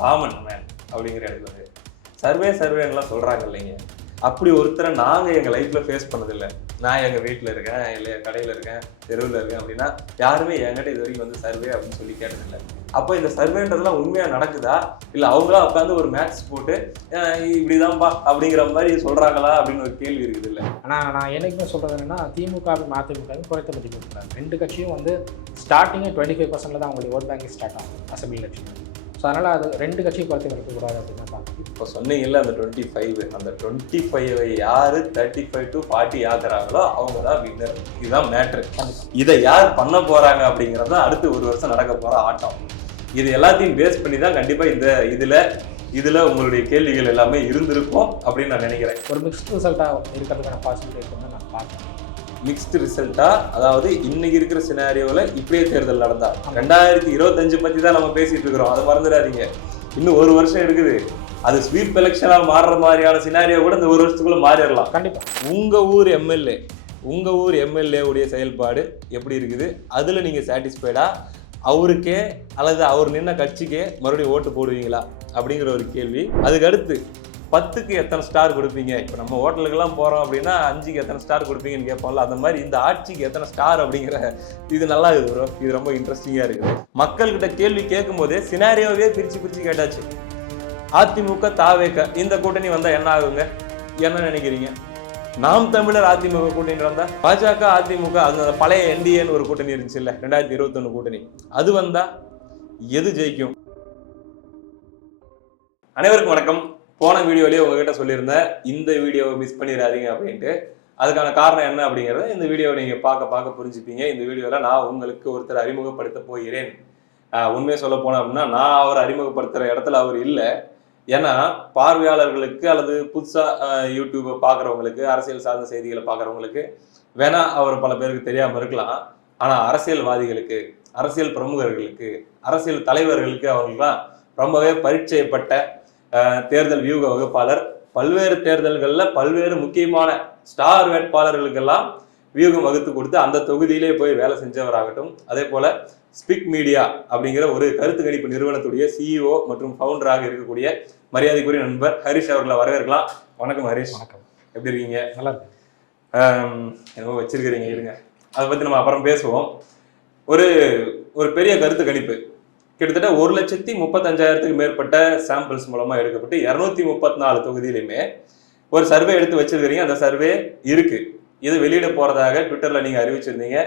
Common man அப்படிங்கிற இடத்துல சர்வேன்னுலாம் சொல்றாங்க இல்லைங்க. அப்படி ஒருத்தரை நாங்கள் எங்கள் லைஃப்பில் ஃபேஸ் பண்ணதில்லை. நான் எங்கள் வீட்டில் இருக்கேன், இல்லை கடையில் இருக்கேன், தெருவில் இருக்கேன் அப்படின்னா யாருமே என்கிட்ட இது வரைக்கும் வந்து சர்வே அப்படின்னு சொல்லி கேட்டதில்லை. அப்போ இந்த சர்வேன்றதுலாம் உண்மையாக நடக்குதா, இல்லை அவங்களா உட்காந்து ஒரு மேட்ச் போட்டு இப்படிதான்ப்பா அப்படிங்கிற மாதிரி சொல்கிறாங்களா அப்படின்னு ஒரு கேள்வி இருக்குது இல்லை? ஆனால் நான் என்னைக்குமே சொல்கிறது என்னென்னா, திமுகவும் அதிமுகவும் குறைத்த மதிப்பு கொடுக்குறாங்க. ரெண்டு கட்சியும் வந்து ஸ்டார்டிங்கே 25% தான் அவங்களுடைய ஓட் பேங்கிங் ஸ்டார்ட் ஆகும் அசம்பிளி எலெக்ஷன். ஸோ அதனால் அது ரெண்டு கட்சியும் குறைத்து இருக்கக்கூடாது அப்படின்னு தான் பார்க்கணும். இப்போ சொன்னீங்கல்ல அந்த 25, அந்த 25 யார் 35 to 40 ஆக்குறாங்களோ அவங்க தான் வின்னர். இதுதான் மேட்ரு. இதை யார் பண்ண போகிறாங்க அப்படிங்கிறது தான் அடுத்து ஒரு வருஷம் நடக்க போகிற ஆட்டம். இது எல்லாத்தையும் பேஸ் பண்ணி தான் கண்டிப்பாக இந்த இதில் உங்களுடைய கேள்விகள் எல்லாமே இருந்திருக்கும் அப்படின்னு நான் நினைக்கிறேன். ஒரு மிக்ஸ்ட் ரிசல்ட்டாக இருக்கிறதுக்கான பாசிபிலிட்டி இருக்குன்னு நான் பார்க்குறேன். மிக்ஸ்டு ரிசல்ட்டா, அதாவது இன்னைக்கு இருக்கிற சினாரியோவில் இப்படியே தேர்தல் நடந்தா 2025 பற்றி தான் நம்ம பேசிட்டு இருக்கிறோம். அதை மறந்துடாதீங்க. இன்னும் ஒரு வருஷம் இருக்குது. அது ஸ்வீப் எலெக்ஷனாக மாறுற மாதிரியான சினாரியோ கூட இந்த ஒரு வருஷத்துக்குள்ள மாறிடலாம் கண்டிப்பாக. உங்கள் ஊர் எம்எல்ஏ உடைய செயல்பாடு எப்படி இருக்குது, அதில் நீங்கள் சாட்டிஸ்ஃபைடா, அவருக்கே அல்லது அவர் நின்ன கட்சிக்கே மறுபடியும் ஓட்டு போடுவீங்களா அப்படிங்கிற ஒரு கேள்வி. அதுக்கு அடுத்து 10க்கு எத்தனை ஸ்டார் கொடுப்பீங்க? இப்போ நம்ம ஹோட்டலுக்கெல்லாம் போகிறோம் அப்படின்னா 5க்கு எத்தனை ஸ்டார் கொடுப்பீங்கன்னு கேட்போம்ல, அந்த மாதிரி இந்த ஆட்சிக்கு எத்தனை ஸ்டார் அப்படிங்கிற இது நல்லா இருக்குது ப்ரோ. இது ரொம்ப இன்ட்ரெஸ்டிங்காக இருக்குது. மக்கள்கிட்ட கேள்வி கேட்கும் போதே சினாரியோவே பிரித்து கேட்டாச்சு. அதிமுக தாவேக இந்த கூட்டணி வந்தால் என்ன ஆகுங்க, என்ன நினைக்கிறீங்க? நாம் தமிழர் அதிமுக கூட்டணி வந்தால், பாஜக அதிமுக அந்த பழைய என்டிஏன்னு ஒரு கூட்டணி இருந்துச்சு இல்லை 2021 கூட்டணி, அது வந்தால் எது ஜெயிக்கும்? அனைவருக்கும் வணக்கம். போன வீடியோலேயே உங்ககிட்ட சொல்லியிருந்தேன் இந்த வீடியோவை மிஸ் பண்ணிடாதீங்க அப்படின்ட்டு. அதுக்கான காரணம் என்ன அப்படிங்கிறத இந்த வீடியோவை நீங்கள் பார்க்க புரிஞ்சுப்பீங்க. இந்த வீடியோவில் நான் உங்களுக்கு ஒருத்தர் அறிமுகப்படுத்த போகிறேன். உண்மையை சொல்ல போனேன் அப்படின்னா நான் அவர் அறிமுகப்படுத்துகிற இடத்துல அவர் இல்லை. ஏன்னா பார்வையாளர்களுக்கு அல்லது புதுசாக யூடியூப்பை பார்க்குறவங்களுக்கு, அரசியல் சார்ந்த செய்திகளை பார்க்குறவங்களுக்கு வேணா அவர் பல பேருக்கு தெரியாமல் இருக்கலாம். ஆனால் அரசியல்வாதிகளுக்கு, அரசியல் பிரமுகர்களுக்கு, அரசியல் தலைவர்களுக்கு அவங்களுக்குலாம் ரொம்பவே பரிச்சயப்பட்ட தேர்தல் வியூக வகுப்பாளர். பல்வேறு தேர்தல்களில் பல்வேறு முக்கியமான ஸ்டார் வேட்பாளர்களுக்கெல்லாம் வியூகம் வகுத்து கொடுத்து அந்த தொகுதியிலே போய் வேலை செஞ்சவராகட்டும். அதே போல ஸ்பிக் மீடியா அப்படிங்கிற ஒரு கருத்து கணிப்பு நிறுவனத்துடைய சிஇஓ மற்றும் ஃபவுண்டராக இருக்கக்கூடிய மரியாதைக்குரிய நண்பர் ஹரிஷ் அவர்களை வரவேற்கலாம். வணக்கம் ஹரிஷ். வணக்கம். எப்படி இருக்கீங்க? நல்லா இருக்கு. என்னவோ வச்சிருக்கிறீங்க, இருங்க, அதை பற்றி நம்ம அப்புறம் பேசுவோம். ஒரு பெரிய கருத்து கணிப்பு கிட்டத்தட்ட 1,35,000க்கு மேற்பட்ட சாம்பிள்ஸ் மூலமா எடுக்கப்பட்டு 234 தொகுதியிலுமே ஒரு சர்வே எடுத்து வச்சிருக்கிறீங்க. அந்த சர்வே இருக்கு. இது வெளியிட போறதாக ட்விட்டர்ல நீங்க அறிவிச்சிருந்தீங்க.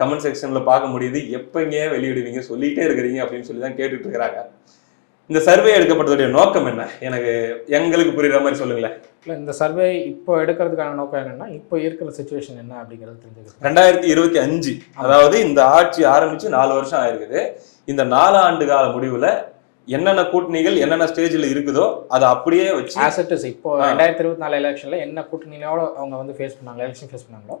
கமெண்ட் செக்ஷன்ல பார்க்க முடியுது. எப்பங்க வெளியிடுவீங்க, சொல்லிட்டே இருக்கிறீங்க அப்படின்னு சொல்லி தான் கேட்டுட்டு இருக்கிறாங்க. இந்த சர்வே எடுக்கப்பட்டதுடைய நோக்கம் என்ன, எங்களுக்கு புரியுற மாதிரி சொல்லுங்களேன். இல்லை, இந்த சர்வே இப்போ எடுக்கிறதுக்கான நோக்கம் என்னன்னா, இப்போ இருக்கிற சிச்சுவேஷன் என்ன அப்படிங்கிறது தெரிஞ்சுக்கிறது. 2025, அதாவது இந்த ஆட்சி ஆரம்பிச்சு 4 வருஷம் ஆயிருக்குது. இந்த 4 ஆண்டு கால முடிவுல என்னென்ன கூட்டணிகள் என்னென்ன ஸ்டேஜ்ல இருக்குதோ அதை அப்படியே வச்சு ஆசெட்ஸ் இப்போ 2024 எலெக்ஷன்ல என்ன கூட்டணியோட அவங்க வந்து எலெக்ஷன் ஃபேஸ் பண்ணாங்களோ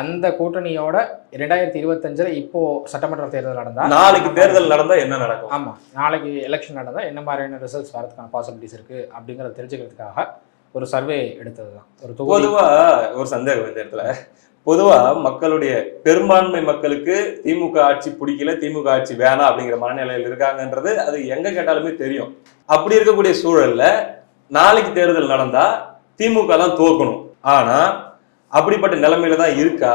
அந்த கூட்டணியோட 2025 இப்போ சட்டமன்ற தேர்தல் நடந்தா, நாளைக்கு தேர்தல் நடந்தா என்ன நடக்கும், ஆமா நாளைக்கு எலெக்ஷன் நடந்தா என்ன மாதிரியான ரிசல்ட்ஸ் வரதுக்கான பாசிபிலிட்டிஸ் இருக்கு அப்படிங்கறத தெரிஞ்சுக்கிறதுக்காக ஒரு சர்வே எடுத்ததுதான். பொதுவா ஒரு சந்தேகம் இந்த இடத்துல, பொதுவா மக்களுடைய பெரும்பான்மை மக்களுக்கு திமுக ஆட்சி பிடிக்கல, திமுக ஆட்சி வேணாம் அப்படிங்கிற மனநிலையில் இருக்காங்கன்றது அது எங்க கேட்டாலுமே தெரியும். அப்படி இருக்கக்கூடிய சூழல்ல நாளைக்கு தேர்தல் நடந்தா திமுக தான் தோக்கணும். ஆனா அப்படிப்பட்ட நிலைமையில தான் இருக்கா,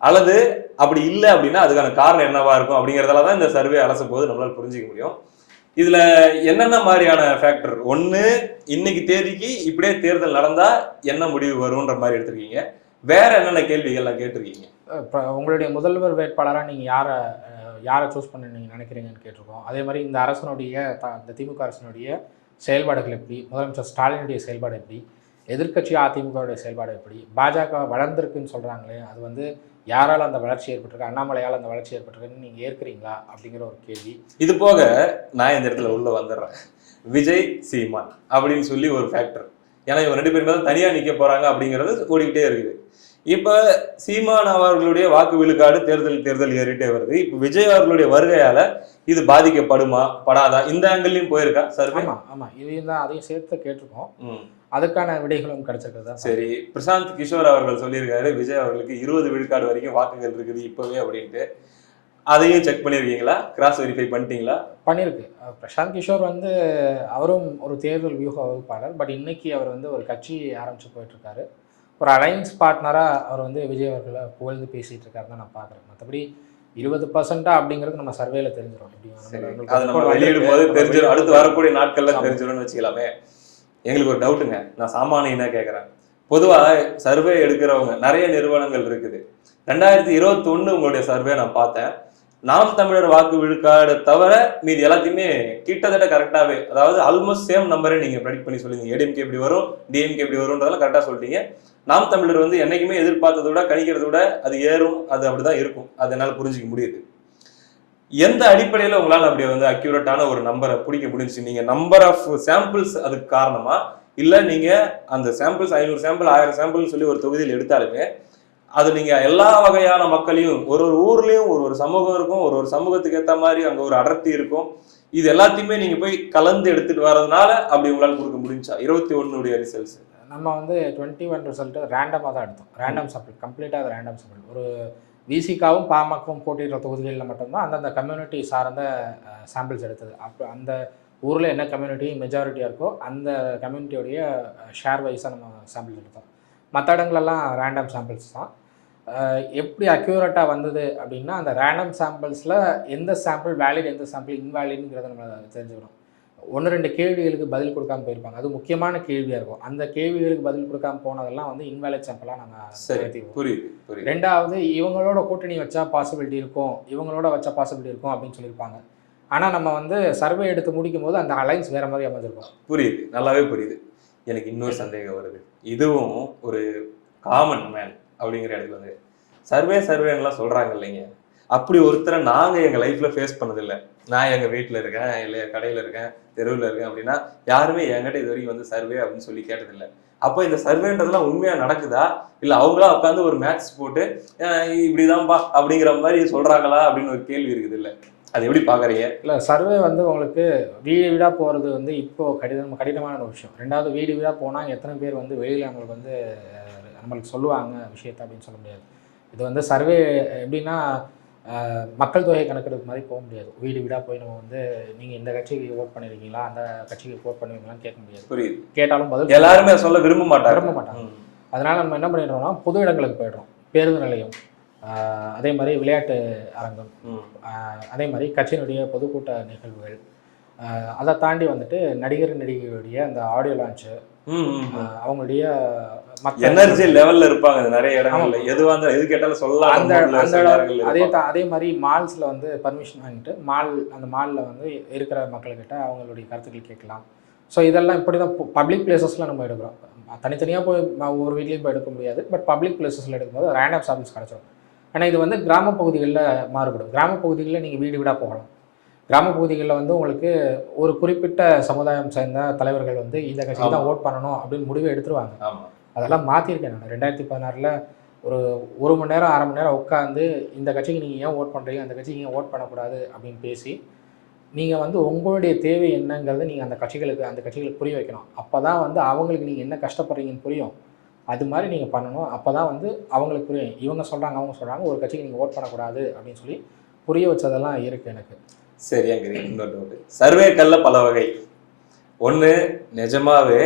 அல்லது அப்படி இல்லை அப்படின்னா அதுக்கான காரணம் என்னவா இருக்கும் அப்படிங்கிறதால தான் இந்த சர்வே அலச போது நம்மளால புரிஞ்சிக்க முடியும். இதுல என்னென்ன மாதிரியான ஃபேக்டர், ஒண்ணு இன்னைக்கு தேதிக்கு இப்படியே தேர்தல் நடந்தா என்ன முடிவு வரும்ன்ற மாதிரி எடுத்திருக்கீங்க. வேற என்னென்ன கேள்விகள்லாம் கேட்டிருக்கீங்க? இப்போ உங்களுடைய முதல்வர் வேட்பாளராக நீங்கள் யாரை சூஸ் பண்ண நீங்கள் நினைக்கிறீங்கன்னு கேட்டிருக்கோம். அதே மாதிரி இந்த இந்த திமுக அரசினுடைய செயல்பாடுகள் எப்படி, முதலமைச்சர் ஸ்டாலினுடைய செயல்பாடு எப்படி, எதிர்க்கட்சி அதிமுகவுடைய செயல்பாடு எப்படி, பாஜக வளர்ந்துருக்குன்னு சொல்கிறாங்களே அது வந்து யாரால் அந்த வளர்ச்சி ஏற்பட்டிருக்கு, அண்ணாமலையால் அந்த வளர்ச்சி ஏற்பட்டிருக்குன்னு நீங்கள் ஏற்கிறீங்களா அப்படிங்கிற ஒரு கேள்வி. இது போக நான் இந்த இடத்துல உள்ள வந்துடுறேன். விஜய் சீமான் அப்படின்னு சொல்லி ஒரு ஃபேக்டர். ஏன்னா இவங்க 2 பேருமே தான் தனியாக நிற்க போகிறாங்க அப்படிங்கிறது ஓடிக்கிட்டே இருக்குது. இப்போ சீமான் அவர்களுடைய வாக்கு விழுக்காடு தேர்தல் ஏறிட்டே வருது. இப்போ விஜய் அவர்களுடைய வருகையால இது பாதிக்கப்படுமா படாதா, இந்த ஆங்கிள்லையும் போயிருக்கா சர்வே? ஆமா இதையும் தான் அதையும் சேர்த்து கேட்டிருக்கோம். அதுக்கான விடைகளும் கிடைச்சிருக்குது. சரி, பிரசாந்த் கிஷோர் அவர்கள் சொல்லியிருக்காரு விஜய் அவர்களுக்கு 20 விழுக்காடு வரைக்கும் வாக்குகள் இருக்குது இப்பவே அப்படின்ட்டு. அதையும் செக் பண்ணியிருக்கீங்களா, கிராஸ் வெரிஃபை பண்ணிட்டீங்களா? பண்ணியிருக்கு. பிரசாந்த் கிஷோர் வந்து அவரும் ஒரு தேர்தல் வியூக வகுப்பாளர். பட் இன்னைக்கு அவர் வந்து ஒரு கட்சி ஆரம்பிச்சு போயிட்டுருக்காரு. ஒரு அலையன்ஸ் பார்ட்னராக அவர் வந்து விஜய் அவர்களை புகழ்ந்து பேசிகிட்டு இருக்காரு தான் நான் பார்க்குறேன். மற்றபடி 20% அப்படிங்கிறது நம்ம சர்வேல தெரிஞ்சிடும். அதை நம்ம வெளியிடும் போது தெரிஞ்சிடும். அடுத்து வரக்கூடிய நாட்கள்ல தெரிஞ்சிடும்னு வச்சுக்கலாமே. எங்களுக்கு ஒரு டவுட்டுங்க, நான் சாமானியனா கேட்குறேன். பொதுவாக சர்வே எடுக்கிறவங்க நிறைய நிறுவனங்கள் இருக்குது. 2021 உங்களுடைய சர்வே நான் பார்த்தேன். நாம் தமிழர் வாக்கு விழுக்காடு தவிர மீதி எல்லாத்தையுமே கிட்டத்தட்ட கரெக்டாகவே, அதாவது ஆல்மோஸ்ட் சேம் நம்பரே நீங்கள் ப்ரெடிக்ட் பண்ணி சொல்லுங்க. ஏடிஎம்கே இப்படி வரும், டிஎம்கே இப்படி வரும்ன்றதெல்லாம் கரெக்டாக சொல்லிட்டீங்க. நாம் தமிழர் வந்து என்னைக்குமே எதிர்பார்த்ததை விட கணிக்கிறத விட அது ஏறும், அது அப்படிதான் இருக்கும். அது என்னால் புரிஞ்சிக்க முடியுது. எந்த அடிப்படையில் உங்களால் அப்படி வந்து அக்யூரேட்டான ஒரு நம்பரை பிடிக்க முடிஞ்சிச்சு? நீங்கள் நம்பர் ஆஃப் சாம்பிள்ஸ் அதுக்கு காரணமா, இல்லை நீங்கள் அந்த சாம்பிள்ஸ் 500 சாம்பிள் 1000 சாம்பிள்னு சொல்லி ஒரு தொகுதியில் எடுத்தாலுமே அது நீங்கள் எல்லா வகையான மக்களையும் ஒரு ஒரு ஊர்லேயும் ஒரு ஒரு சமூகம் இருக்கும், ஒரு ஒரு சமூகத்துக்கு ஏற்ற மாதிரி அங்கே ஒரு அடர்த்தி இருக்கும். இது எல்லாத்தையுமே நீங்கள் போய் கலந்து எடுத்துகிட்டு வர்றதுனால அப்படி உங்களால் கொடுக்க முடிஞ்சா 21 ரிசல்ட்ஸ்? நம்ம வந்து 21 ரிசல்ட்டு ரேண்டமாக தான் எடுத்தோம். ரேண்டம் சாம்பிள், கம்ப்ளீட்டாக அது ரேண்டம் சாம்பிள். ஒரு விசிகாவும் பாமகவும் போட்டியிடுற தொகுதிகளில் மட்டும்தான் அந்தந்த கம்யூனிட்டி சார்ந்த சாம்பிள்ஸ் எடுத்தது. அப்போ அந்த ஊரில் என்ன கம்யூனிட்டி மெஜாரிட்டியாக இருக்கோ அந்த கம்யூனிட்டியோடைய ஷேர் வைஸாக நம்ம சாம்பிள்ஸ் எடுத்தோம். மற்ற இடங்களெல்லாம் ரேண்டம் சாம்பிள்ஸ் தான். எப்படி அக்யூரேட்டாக வந்தது அப்படின்னா, அந்த ரேண்டம் சாம்பிள்ஸில் எந்த சாம்பிள் வேலிட், எந்த சாம்பிள் இன்வேலிட்ங்கிறத நம்ம தெரிஞ்சுக்கிறோம். 1-2 கேள்விகளுக்கு பதில் கொடுக்காம போயிருப்பாங்க. அது முக்கியமான கேள்வியாக இருக்கும். அந்த கேள்விகளுக்கு பதில் கொடுக்காம போனதெல்லாம் வந்து இன்வேலிட் சாம்பிளாக நாங்கள் ஏற்றிக்குவோம். ரெண்டாவது, இவங்களோட கூட்டணி வச்சா பாசிபிலிட்டி இருக்கும், இவங்களோட வச்சா பாசிபிலிட்டி இருக்கும் அப்படின்னு சொல்லியிருப்பாங்க. ஆனால் நம்ம வந்து சர்வே எடுத்து முடிக்கும் போது அந்த அலைன்ஸ் வேறு மாதிரி அமைஞ்சிருக்கும். புரியுது, நல்லாவே புரியுது. எனக்கு இன்னொரு சந்தேகம் வருது. இதுவும் ஒரு காமன் மேன் அப்படிங்கிற இடத்துல வந்து சர்வேலாம் சொல்கிறாங்க இல்லைங்க, அப்படி ஒருத்தரை நாங்கள் எங்கள் லைஃப்பில் ஃபேஸ் பண்ணதில்லை. நான் எங்கள் வீட்டில் இருக்கேன், இல்லை கடையில் இருக்கேன், தெருவில் இருக்கேன் அப்படின்னா யாருமே என்கிட்ட இது வரைக்கும் வந்து சர்வே அப்படின்னு சொல்லி கேட்டதில்லை. அப்போ இந்த சர்வேன்றதுலாம் உண்மையாக நடக்குதா, இல்லை அவங்களா உட்காந்து ஒரு மேட்ச் போட்டு இப்படிதான்ப்பா அப்படிங்கிற மாதிரி சொல்கிறாங்களா அப்படின்னு ஒரு கேள்வி இருக்குது. இல்லை, அது எப்படி பார்க்குறீங்க? இல்லை, சர்வே வந்து உங்களுக்கு வீடு வீடாக போகிறது வந்து இப்போது கடினமான ஒரு விஷயம். ரெண்டாவது, வீடு வீடாக போனால் எத்தனை பேர் வந்து வெளியில் நம்மளுக்கு வந்து நம்மளுக்கு சொல்லுவாங்க விஷயத்தை அப்படின்னு சொல்ல முடியாது. இது வந்து சர்வே எப்படின்னா மக்கள் தொகை கணக்கெடுப்பு மாதிரி போக முடியாது. வீடு வீடாக போய் நம்ம வந்து நீங்கள் இந்த கட்சிக்கு ஓட் பண்ணியிருக்கீங்களா, அந்த கட்சிக்கு ஓட் பண்ணுவீங்களான்னு கேட்க முடியாது. புரியுது. கேட்டாலும் பதில் எல்லாருமே சொல்ல விரும்ப மாட்டாங்க. அதனால் நம்ம என்ன பண்ணிடுறோம்னா பொது இடங்களுக்கு போய்டுறோம். பேருந்து நிலையம், அதே மாதிரி விளையாட்டு அரங்கம், அதே மாதிரி கட்சியினுடைய பொதுக்கூட்ட நிகழ்வுகள், அதை தாண்டி வந்துட்டு நடிகைகளுடைய அந்த ஆடியோ லான்ச்சு, அவங்களுடைய எனர்ஜி லெவல்ல இருப்பாங்க நிறைய இடங்கள்ல. எதுவாக எது கேட்டாலும் சொல்லலாம். அதே மாதிரி மால்ஸ்ல வந்து பர்மிஷன் வாங்கிட்டு அந்த மால்ல வந்து இருக்கிற மக்கள்கிட்ட அவங்களுடைய கருத்துக்கள் கேட்கலாம். ஸோ இதெல்லாம் இப்படி தான் பப்ளிக் பிளேசஸ்ல நம்ம எடுக்கிறோம். தனித்தனியாக போய் ஒரு வீட்லேயும் போய் எடுக்க முடியாது. பட் பப்ளிக் பிளேசஸில் எடுக்கும்போது ரேண்டம் சாம்பிள்ஸ் கிடச்சிடும். ஆனால் இது வந்து கிராம பகுதிகளில் மாறுபடும். கிராம பகுதிகளில் நீங்கள் வீடு வீடாக போகலாம். கிராம பகுதிகளில் வந்து உங்களுக்கு ஒரு குறிப்பிட்ட சமுதாயம் சேர்ந்த தலைவர்கள் வந்து இந்த கட்சிக்கு தான் ஓட் பண்ணணும் அப்படின்னு முடிவை எடுத்துருவாங்க. அதெல்லாம் மாற்றிருக்கேன் நான் 2016 ஒரு மணி நேரம் 1/2 மணி நேரம் உட்காந்து இந்த கட்சிக்கு நீங்கள் ஏன் ஓட் பண்ணுறீங்க, அந்த கட்சிக்கு ஏன் ஓட் பண்ணக்கூடாது அப்படின்னு பேசி நீங்கள் வந்து உங்களுடைய தேவை என்னங்கிறத நீங்கள் அந்த கட்சிகளுக்கு புரிய வைக்கணும். அப்போ தான் வந்து அவங்களுக்கு நீங்கள் என்ன கஷ்டப்படுறீங்கன்னு புரியும். அது மாதிரி நீங்கள் பண்ணணும். அப்போ தான் வந்து அவங்களுக்கு புரியும். இவங்க சொல்கிறாங்க, அவங்க சொல்கிறாங்க, ஒரு கட்சிக்கு நீங்கள் ஓட் பண்ணக்கூடாது அப்படின்னு சொல்லி புரிய வச்சதெல்லாம் இருக்குது எனக்கு. சரியாங்க. இன்னொரு டவுட்டு, சர்வேக்கல்ல பல வகை. ஒன்று, நிஜமாவே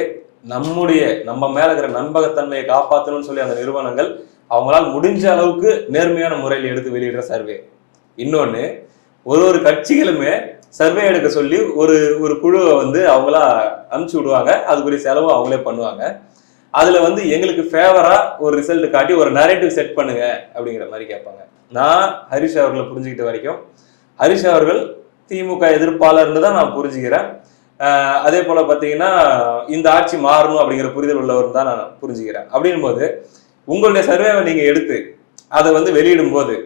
நம்ம மேலே இருக்கிற நம்பகத்தன்மையை காப்பாற்றணும்னு சொல்லி அந்த நிறுவனங்கள் அவங்களால் முடிஞ்ச அளவுக்கு நேர்மையான முறையில் எடுத்து வெளியிடுற சர்வே. இன்னொன்று, ஒரு கட்சிகளுமே சர்வே எடுக்க சொல்லி ஒரு குழுவை வந்து அவங்களா அனுப்பிச்சு விடுவாங்க. அதுக்குரிய செலவும் அவங்களே பண்ணுவாங்க. அதில் வந்து எங்களுக்கு ஃபேவராக ஒரு ரிசல்ட் காட்டி ஒரு நரேட்டிவ் செட் பண்ணுங்க அப்படிங்கிற மாதிரி கேட்பாங்க. நான் ஹரிஷ் அவர்களை புரிஞ்சுக்கிட்ட வரைக்கும் ஹரிஷ் அவர்கள் திமுக எதிர்ப்பாளர்னு தான் நான் புரிஞ்சுக்கிறேன். அதே போல் பார்த்தீங்கன்னா இந்த ஆட்சி மாறணும் அப்படிங்கிற புரிதல் உள்ளவர் தான் நான் புரிஞ்சுக்கிறேன். அப்படின் போது உங்களுடைய சர்வேவை நீங்கள் எடுத்து அதை வந்து வெளியிடும் போது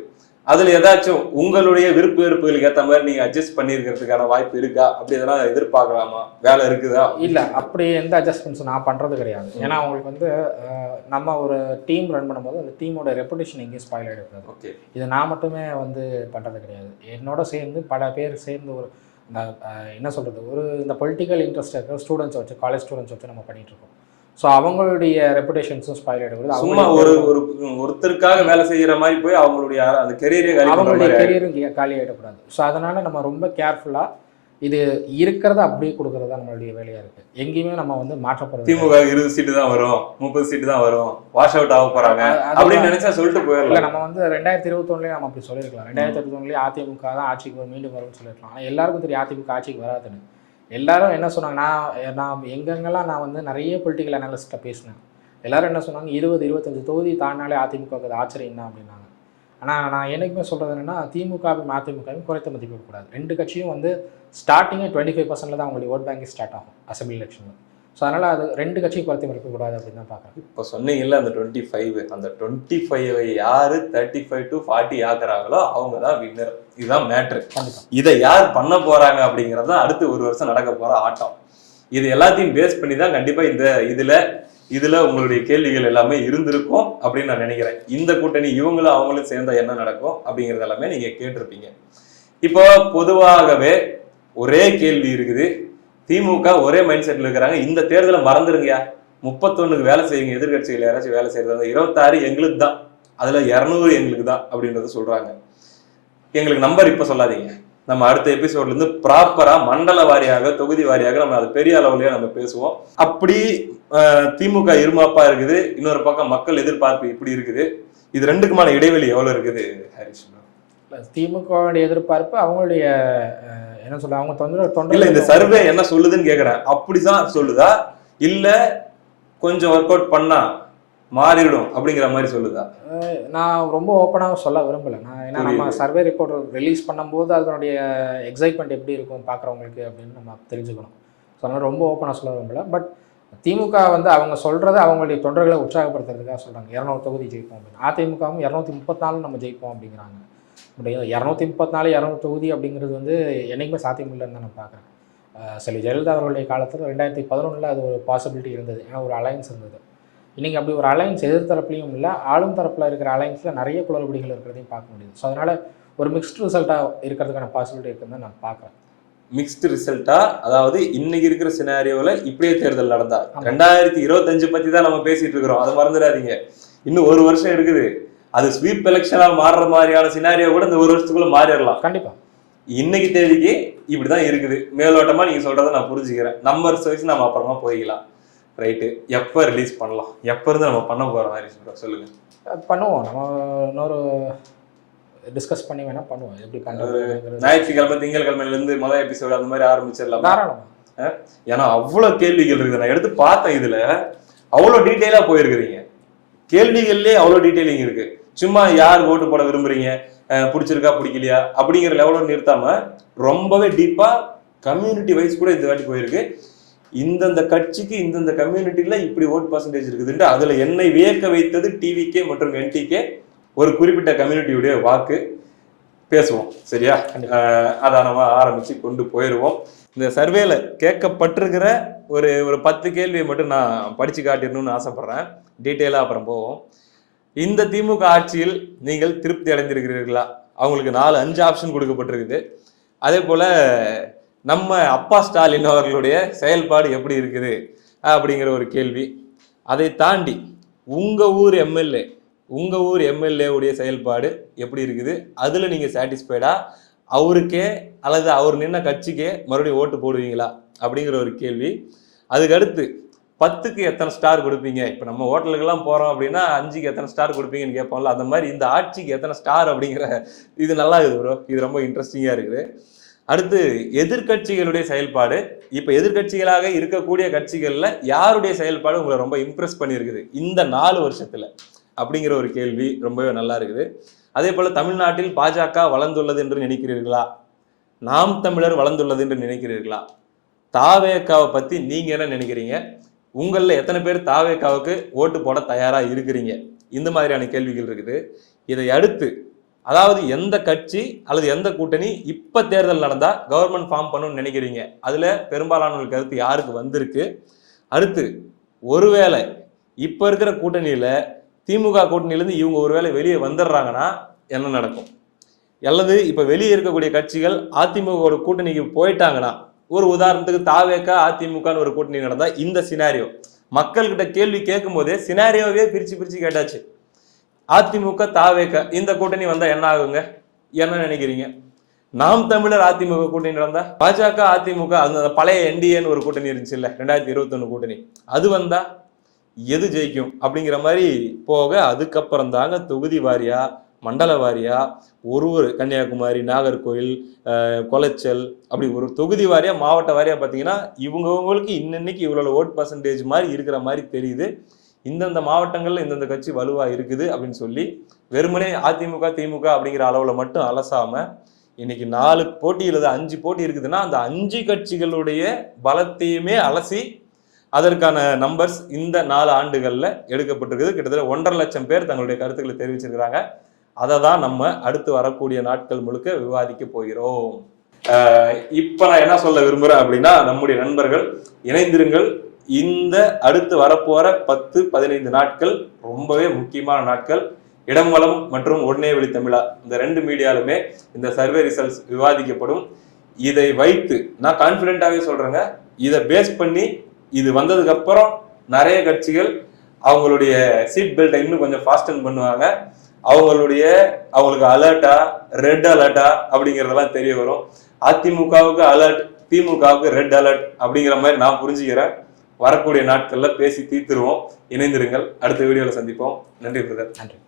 அதில் ஏதாச்சும் உங்களுடைய விருப்ப வெறுப்புகளுக்கு ஏற்ற மாதிரி நீங்கள் அட்ஜஸ்ட் பண்ணியிருக்கிறதுக்கான வாய்ப்பு இருக்கா? அப்படி எதனா எதிர்பார்க்கலாமா? வேலை இருக்குதா? இல்லை, அப்படி எந்த அட்ஜஸ்ட்மெண்ட்ஸும் நான் பண்ணுறது கிடையாது. ஏன்னா அவங்களுக்கு வந்து நம்ம ஒரு டீம் ரன் பண்ணும்போது அந்த டீமோட ரெப்புடேஷன் எங்கேயும் ஸ்பாயில் ஆகிடக்கூடாது. ஓகே, இது நான் மட்டுமே வந்து பண்ணுறது கிடையாது. என்னோட சேர்ந்து பல பேர் சேர்ந்து ஒரு என்ன சொல்கிறது, இந்த பொலிட்டிக்கல் இன்ட்ரெஸ்ட் இருக்கிற ஸ்டூடெண்ட்ஸை வச்சு, காலேஜ் ஸ்டூடெண்ட்ஸ் வச்சு நம்ம பண்ணிகிட்ருக்கோம். ஸோ அவங்களுடைய ரெப்புடேஷன்ஸும் ஸ்பாயில் ஆகிடுது. சும்மா ஒருத்தருக்காக வேலை செய்கிற மாதிரி போய் அவங்களுடைய அந்த கெரியரும் காலி ஆகிடக்கூடாது. ஸோ அதனால் நம்ம ரொம்ப கேர்ஃபுல்லாக இது இருக்கிறத அப்படியே கொடுக்கறது தான் நம்மளுடைய வேலையாக இருக்குது. எங்கேயுமே நம்ம வந்து மாற்றப்படுறது திமுக 20 சீட்டு தான் வரும், 30 சீட்டு தான் வரும், வாஷ் அவுட் ஆக போறாங்க அப்படின்னு நினைச்சா சொல்லிட்டு இல்லை. போயிடலாம். நம்ம வந்து 2021 நம்ம அப்படி சொல்லியிருக்கலாம். 2021 அதிமுக தான் ஆட்சிக்கு மீண்டும் வரும்னு சொல்லியிருக்கலாம். ஆனால் எல்லாருக்கும் தெரியும் அதிமுக ஆட்சிக்கு வராதுன்னு. எல்லாரும் என்ன சொன்னாங்க, நான் எங்கெங்கெல்லாம் நான் வந்து நிறைய பொலிட்டிக்கல் அனாலிஸ்ட்டை பேசினேன். எல்லாரும் என்ன சொன்னாங்க, 20-25 தொகுதி தாண்டினாலே அதிமுகவுக்கு அது ஆச்சரியம் தான் அப்படின்னாங்க. ஆனால் நான் என்றைக்குமே சொல்கிறது என்னென்னா, திமுகவும் அதிமுகவும் குறைத்த மதிப்பிடக்கூடாது. ரெண்டு கட்சியும் வந்து ஸ்டார்டிங்கே 25% தான் அவங்களுடைய ஓட் பேங்கே ஸ்டார்ட் ஆகும் அசம்பிளி எலெக்ஷனில். ஸோ அதனால் அது ரெண்டு கட்சியும் குறைத்த மதிப்பிடக்கூடாது அப்படின்னு தான் பார்க்குறேன். இப்போ சொன்னீங்கல்ல அந்த 25, அந்த 25 யார் 35 to 40 ஆக்குறாங்களோ அவங்க தான் வின்னர். இதுதான் மேட்ரு. இதை யார் பண்ண போகிறாங்க அப்படிங்கிறது தான் அடுத்து ஒரு வருஷம் நடக்க போகிற ஆட்டம். இது எல்லாத்தையும் பேஸ் பண்ணி தான் கண்டிப்பாக இந்த இதுல உங்களுடைய கேள்விகள் எல்லாமே இருந்திருக்கும் அப்படின்னு நான் நினைக்கிறேன். இந்த கூட்டணி இவங்களும் அவங்களும் சேர்ந்தா என்ன நடக்கும் அப்படிங்கிறது எல்லாமே நீங்க கேட்டிருப்பீங்க. இப்போ பொதுவாகவே ஒரே கேள்வி இருக்குது. திமுக ஒரே மைண்ட் செட்ல இருக்கிறாங்க. இந்த தேர்தலை மறந்துருங்கயா, 31க்கு வேலை செய்யுங்க, எதிர்கட்சிகள் யாராச்சும் வேலை செய்யறது, 26 எங்களுக்கு தான், அதுல 200 எங்களுக்கு தான் அப்படின்றத சொல்றாங்க. எங்களுக்கு நம்பர் இப்ப சொல்லாதீங்க, நம்ம அடுத்த எபிசோட்ல இருந்து ப்ராப்பரா மண்டல வாரியாக தொகுதி வாரியாக நம்ம அது பெரிய அளவுலயே நம்ம பேசுவோம். அப்படி திமுக இருமாப்பா இருக்குது, இன்னொரு பக்கம் மக்கள் எதிர்பார்ப்பு இப்படி இருக்குது. இது ரெண்டுக்குமான இடைவெளி எவ்வளவு இருக்குது ஹரிஷ்? திமுக எதிர்பார்ப்பு அவங்களுடைய என்ன சொல்ல, அவங்க தொண்டை இல்ல, இந்த சர்வே என்ன சொல்லுதுன்னு கேக்குறேன். அப்படிதான் சொல்லுதா இல்ல கொஞ்சம் ஒர்க் அவுட் பண்ணா மாறிடும் அப்படிங்கிற மாதிரி சொல்லுதா? நான் ரொம்ப ஓப்பனாக சொல்ல விரும்பலை. ஏன்னா நம்ம சர்வே ரிப்போர்ட் ரிலீஸ் பண்ணும்போது அதனுடைய எக்ஸைட்மெண்ட் எப்படி இருக்கும் பார்க்குறவங்களுக்கு அப்படின்னு நம்ம தெரிஞ்சுக்கணும். ஸோ அதனால் ரொம்ப ஓப்பனாக சொல்ல விரும்பலை. பட் திமுக வந்து அவங்க சொல்கிறத அவங்களுடைய தொண்டர்களை உற்சாகப்படுத்துறதுக்காக சொல்கிறாங்க 200 தொகுதி ஜெயிப்போம் அப்படின்னு. அதிமுகவும் 234 நம்ம ஜெயிப்போம் அப்படிங்கிறாங்க. பட் 234 200 தொகுதி அப்படிங்கிறது வந்து என்றைக்குமே சாத்தியமில்லைன்னு தான் நான் பார்க்குறேன். சரி, ஜெயலலிதா அவர்களுடைய காலத்தில் 2011 அது ஒரு பாசிபிலிட்டி இருந்தது. ஏன்னா ஒரு அலைன்ஸ் இருந்தது. இன்றைக்கி அப்படி ஒரு அலைன்ஸ் எதிர்த்தரப்புலையும் இல்லை, ஆளும் தரப்பில் இருக்கிற அலைன்ஸில் நிறைய குளறுபடிகள் இருக்கிறதையும் பார்க்க முடியுது. ஸோ அதனால் ஒரு மிக்ஸ்டு ரிசல்ட்டாக இருக்கிறதுக்கான பாசிபிலிட்டி இருக்குன்னு தான் நான் பார்க்குறேன். மிக்ஸ்டு ரிசல்ட்டா, அதாவது இன்னைக்கு இருக்கிற சினாரியோவில் இப்படியே தேர்தல் நடந்தா 2025 பற்றி தான் நம்ம பேசிட்டு இருக்கிறோம், அதை மறந்துடாதீங்க. இன்னும் ஒரு வருஷம் இருக்குது. அது ஸ்வீப் எலெக்ஷனாக மாறுற மாதிரியான சினாரியோ கூட இந்த ஒரு வருஷத்துக்குள்ள மாறிடலாம். கண்டிப்பாக இன்னைக்கு தேதிக்கு இப்படிதான் இருக்குது. மேலோட்டமாக நீங்கள் சொல்கிறத நான் புரிஞ்சுக்கிறேன். நம்பர்ஸ் வைஸ் நம்ம அப்புறமா போய்க்கலாம். ரைட்டு, எப்போ ரிலீஸ் பண்ணலாம், எப்போ இருந்து நம்ம பண்ண போகிற மாதிரி சொல்லுங்க. பண்ணுவோம், நம்ம இன்னொரு டிஸ்கஸ் பண்ணி வேணா பண்ணுவோம். எப்படி பண்ணுறது, ஞாயிற்றுக்கிழமை திங்கட்கிழமையிலேருந்து முதல் எபிசோடு அந்த மாதிரி ஆரம்பிச்சிடலாம். தாராளமாக. ஏன்னா அவ்வளோ கேள்விகள் இருக்குது. நான் எடுத்து பார்த்தேன், இதில் அவ்வளோ டீட்டெயிலாக போயிருக்கிறீங்க. கேள்விகள்லேயே அவ்வளோ டீட்டெயிலிங் இருக்கு. சும்மா யார் ஓட்டு போட விரும்புறீங்க, பிடிச்சிருக்கா பிடிக்கலையா அப்படிங்கிற லெவலில் நிறுத்தாம ரொம்பவே டீப்பாக கம்யூனிட்டி வைஸ் கூட இந்த வாட்டி போயிருக்கு. இந்தந்த கட்சிக்கு இந்தந்த கம்யூனிட்டியில் இப்படி ஓட் பர்சன்டேஜ் இருக்குதுன்ட்டு அதில் என்னை வியக்க வைத்தது டிவிகே மற்றும் என்டிகே ஒரு குறிப்பிட்ட கம்யூனிட்டியுடைய வாக்கு. பேசுவோம் சரியா? அதை நம்ம ஆரம்பித்து கொண்டு போயிடுவோம். இந்த சர்வேல கேட்கப்பட்டிருக்கிற ஒரு 10 கேள்வியை மட்டும் நான் படித்து காட்டிடணும்னு ஆசைப்பட்றேன். டீட்டெயிலாக அப்புறம் போவோம். இந்த திமுக ஆட்சியில் நீங்கள் திருப்தி அடைந்திருக்கிறீர்களா? அவங்களுக்கு 4-5 ஆப்ஷன் கொடுக்கப்பட்டிருக்குது. அதே போல் நம்ம அப்பா ஸ்டாலின் அவர்களுடைய செயல்பாடு எப்படி இருக்குது அப்படிங்கிற ஒரு கேள்வி. அதை தாண்டி உங்கள் ஊர் எம்எல்ஏ உடைய செயல்பாடு எப்படி இருக்குது, அதில் நீங்கள் சாட்டிஸ்ஃபைடா, அவருக்கே அல்லது அவர் நின்ன கட்சிக்கே மறுபடியும் ஓட்டு போடுவீங்களா அப்படிங்கிற ஒரு கேள்வி. அதுக்கடுத்து 10க்கு எத்தனை ஸ்டார் கொடுப்பீங்க? இப்போ நம்ம ஹோட்டலுக்கெல்லாம் போகிறோம் அப்படின்னா 5க்கு எத்தனை ஸ்டார் கொடுப்பீங்கன்னு கேட்போம்ல, அந்த மாதிரி இந்த ஆட்சிக்கு எத்தனை ஸ்டார் அப்படிங்கிற இது நல்லா இருக்குது ப்ரோ. இது ரொம்ப இன்ட்ரெஸ்டிங்காக இருக்குது. அடுத்து எதிர்கட்சிகளுடைய செயல்பாடு. இப்போ எதிர்கட்சிகளாக இருக்கக்கூடிய கட்சிகளில் யாருடைய செயல்பாடு உங்களை ரொம்ப இம்ப்ரெஸ் பண்ணியிருக்குது இந்த 4 வருஷத்தில் அப்படிங்கிற ஒரு கேள்வி ரொம்பவே நல்லா இருக்குது. அதே போல் தமிழ்நாட்டில் பாஜக வளர்ந்துள்ளது என்று நினைக்கிறீர்களா? நாம் தமிழர் வளர்ந்துள்ளது என்று நினைக்கிறீர்களா? தாவேகாவை பற்றி நீங்கள் என்ன நினைக்கிறீங்க? உங்களில் எத்தனை பேர் தாவேகாவுக்கு ஓட்டு போட தயாராக இருக்கிறீங்க? இந்த மாதிரியான கேள்விகள் இருக்குது. இதை அடுத்து அதாவது எந்த கட்சி அல்லது எந்த கூட்டணி இப்போ தேர்தல் நடந்தால் கவர்மெண்ட் ஃபார்ம் பண்ணணும்னு நினைக்கிறீங்க? அதில் பெரும்பாலான கருத்து யாருக்கு வந்திருக்கு? அடுத்து ஒருவேளை இப்போ இருக்கிற கூட்டணியில் திமுக கூட்டணியிலேருந்து இவங்க ஒருவேளை வெளியே வந்துடுறாங்கன்னா என்ன நடக்கும்? அல்லது இப்போ வெளியே இருக்கக்கூடிய கட்சிகள் அதிமுக கூட்டணிக்கு போயிட்டாங்கன்னா, ஒரு உதாரணத்துக்கு தாவேகா அதிமுகன்னு ஒரு கூட்டணி நடந்தால் இந்த சினாரியோ மக்கள்கிட்ட கேள்வி கேட்கும் போதே சினாரியோவே பிரித்து கேட்டாச்சு. அதிமுக தாவேகா இந்த கூட்டணி வந்தால் என்ன ஆகுங்க? என்ன நினைக்கிறீங்க? நாம் தமிழர் அதிமுக கூட்டணி நடந்தா, பாஜக அதிமுக அந்த பழைய என்டிஏன்னு ஒரு கூட்டணி இருந்துச்சு இல்ல 2021 கூட்டணி, அது வந்தா எது ஜெயிக்கும் அப்படிங்கிற மாதிரி போக, அதுக்கப்புறம் தாங்க தொகுதி வாரியா மண்டல வாரியா ஒரு கன்னியாகுமரி, நாகர்கோவில், கொளச்சல், அப்படி ஒரு தொகுதி வாரியா மாவட்ட வாரியா பார்த்தீங்கன்னா இவங்களுக்கு இன்னைக்கு இவ்வளவு ஓட் பர்சன்டேஜ் மாதிரி இருக்கிற மாதிரி தெரியுது. இந்தந்த மாவட்டங்கள்ல இந்தந்த கட்சி வலுவா இருக்குது அப்படின்னு சொல்லி வெறுமனே அதிமுக திமுக அப்படிங்கிற அளவுல மட்டும் அலசாம, இன்னைக்கு 4 போட்டி அல்லது 5 போட்டி இருக்குதுன்னா அந்த 5 கட்சிகளுடைய பலத்தையுமே அலசி அதற்கான நம்பர்ஸ் இந்த 4 ஆண்டுகள்ல எடுக்கப்பட்டிருக்குது. கிட்டத்தட்ட 1.5 லட்சம் பேர் தங்களுடைய கருத்துக்களை தெரிவிச்சிருக்கிறாங்க. அதை தான் நம்ம அடுத்து வரக்கூடிய நாட்கள் முழுக்க விவாதிக்க போகிறோம். இப்ப நான் என்ன சொல்ல விரும்புறேன் அப்படின்னா, நம்முடைய நண்பர்கள் இணைந்திருங்கள். இந்த அடுத்து வரப்போற 10-15 நாட்கள் ரொம்பவே முக்கியமான நாட்கள். இடம்வலம் மற்றும் ஒன்னே வழி தமிழா இந்த 2 மீடியாலுமே இந்த சர்வே ரிசல்ட்ஸ் விவாதிக்கப்படும். இதை வைத்து நான் கான்பிடென்டாவே சொல்றேங்க, இதை பேஸ் பண்ணி இது வந்ததுக்கு அப்புறம் நிறைய கட்சிகள் அவங்களுடைய சீட் பெல்ட்டை இன்னும் கொஞ்சம் ஃபாஸ்டன் பண்ணுவாங்க. அவங்களுக்கு அலர்ட்டா ரெட் அலர்ட்டா அப்படிங்கிறதெல்லாம் தெரிய வரும். அதிமுகவுக்கு அலர்ட், திமுகவுக்கு ரெட் அலர்ட் அப்படிங்கிற மாதிரி நான் புரிஞ்சுக்கிறேன். வரக்கூடிய நாட்கள்ல பேசி தீர்த்துருவோம். இணைந்திருங்கள். அடுத்த வீடியோல சந்திப்போம். நன்றி பிரதர். நன்றி.